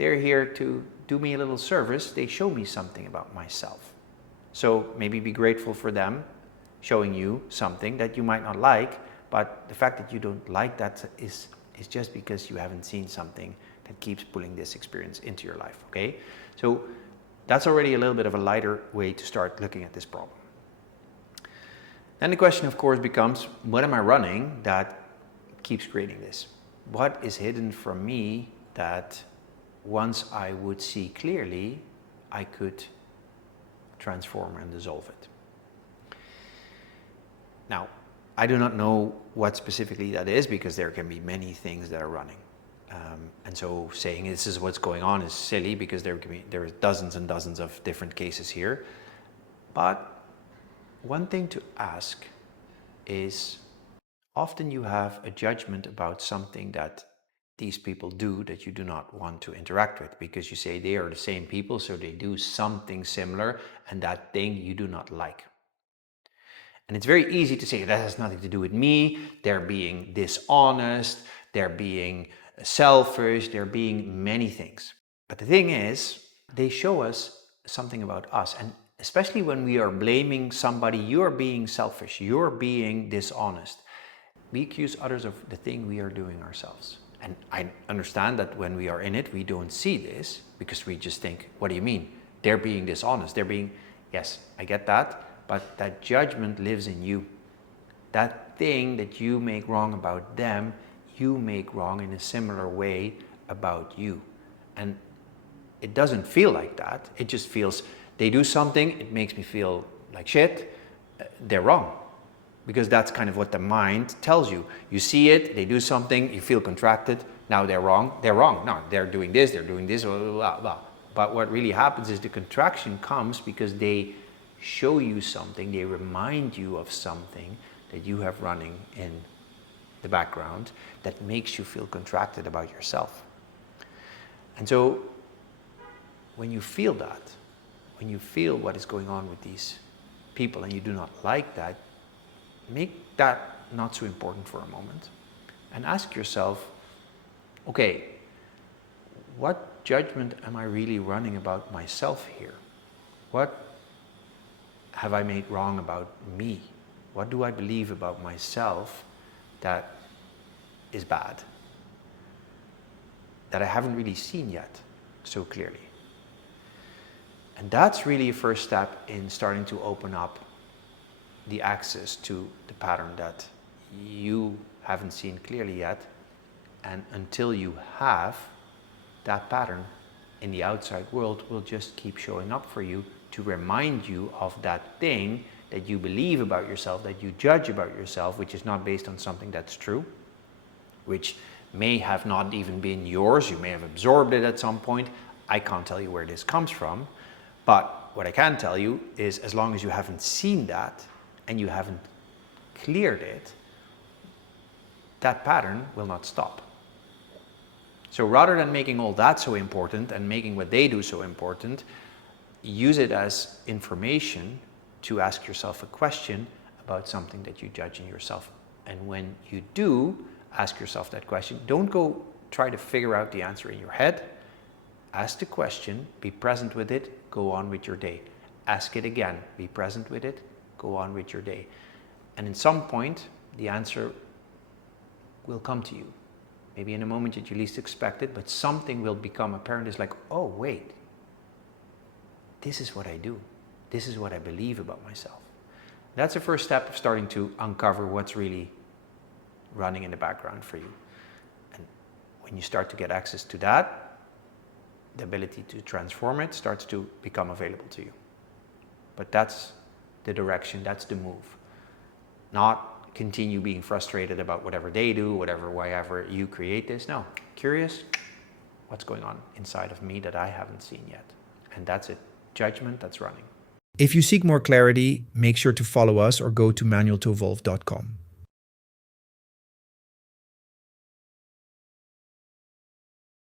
they're here to do me a little service. They show me something about myself. So maybe be grateful for them showing you something that you might not like, but the fact that you don't like that is just because you haven't seen something that keeps pulling this experience into your life, okay? So that's already a little bit of a lighter way to start looking at this problem. Then the question, of course, becomes, what am I running that keeps creating this? What is hidden from me that once I would see clearly, I could transform and dissolve it? Now, I do not know what specifically that is, because there can be many things that are running. And so saying this is what's going on is silly, because there are dozens and dozens of different cases here. But one thing to ask is, often you have a judgment about something that these people do that you do not want to interact with, because you say they are the same people, so they do something similar, and that thing you do not like. And it's very easy to say that has nothing to do with me, they're being dishonest, they're being selfish, they're being many things. But the thing is, they show us something about us. And especially when we are blaming somebody, you're being selfish, you're being dishonest. We accuse others of the thing we are doing ourselves. And I understand that when we are in it, we don't see this, because we just think, what do you mean? They're being dishonest. Yes, I get that, but that judgment lives in you. That thing that you make wrong about them, you make wrong in a similar way about you. And it doesn't feel like that. It just feels, they do something, it makes me feel like shit, they're wrong. Because that's kind of what the mind tells you. You see it, they do something, you feel contracted, now they're wrong. No, they're doing this, blah, blah, blah. But what really happens is the contraction comes because they show you something, they remind you of something that you have running in the background that makes you feel contracted about yourself. And so when you feel that, when you feel what is going on with these people and you do not like that, make that not so important for a moment and ask yourself, okay, what judgment am I really running about myself here? What have I made wrong about me? What do I believe about myself that is bad, that I haven't really seen yet so clearly? And that's really a first step in starting to open up the access to the pattern that you haven't seen clearly yet. And until you have, that pattern in the outside world will just keep showing up for you to remind you of that thing that you believe about yourself, that you judge about yourself, which is not based on something that's true, which may have not even been yours. You may have absorbed it at some point. I can't tell you where this comes from, but what I can tell you is, as long as you haven't seen that and you haven't cleared it, that pattern will not stop. So rather than making all that so important and making what they do so important, use it as information to ask yourself a question about something that you judge in yourself. And when you do ask yourself that question, don't go try to figure out the answer in your head. Ask the question, be present with it, go on with your day. Ask it again, be present with it, go on with your day. And in some point, the answer will come to you. Maybe in a moment that you least expect it, but something will become apparent. It's like, oh wait, this is what I do. This is what I believe about myself. That's the first step of starting to uncover what's really running in the background for you. And when you start to get access to that, the ability to transform it starts to become available to you. But that's the direction, that's the move. Not continue being frustrated about whatever they do, whatever you create this. No, curious, what's going on inside of me that I haven't seen yet? And that's it. Judgment that's running. If you seek more clarity, make sure to follow us or go to manualtoevolve.com.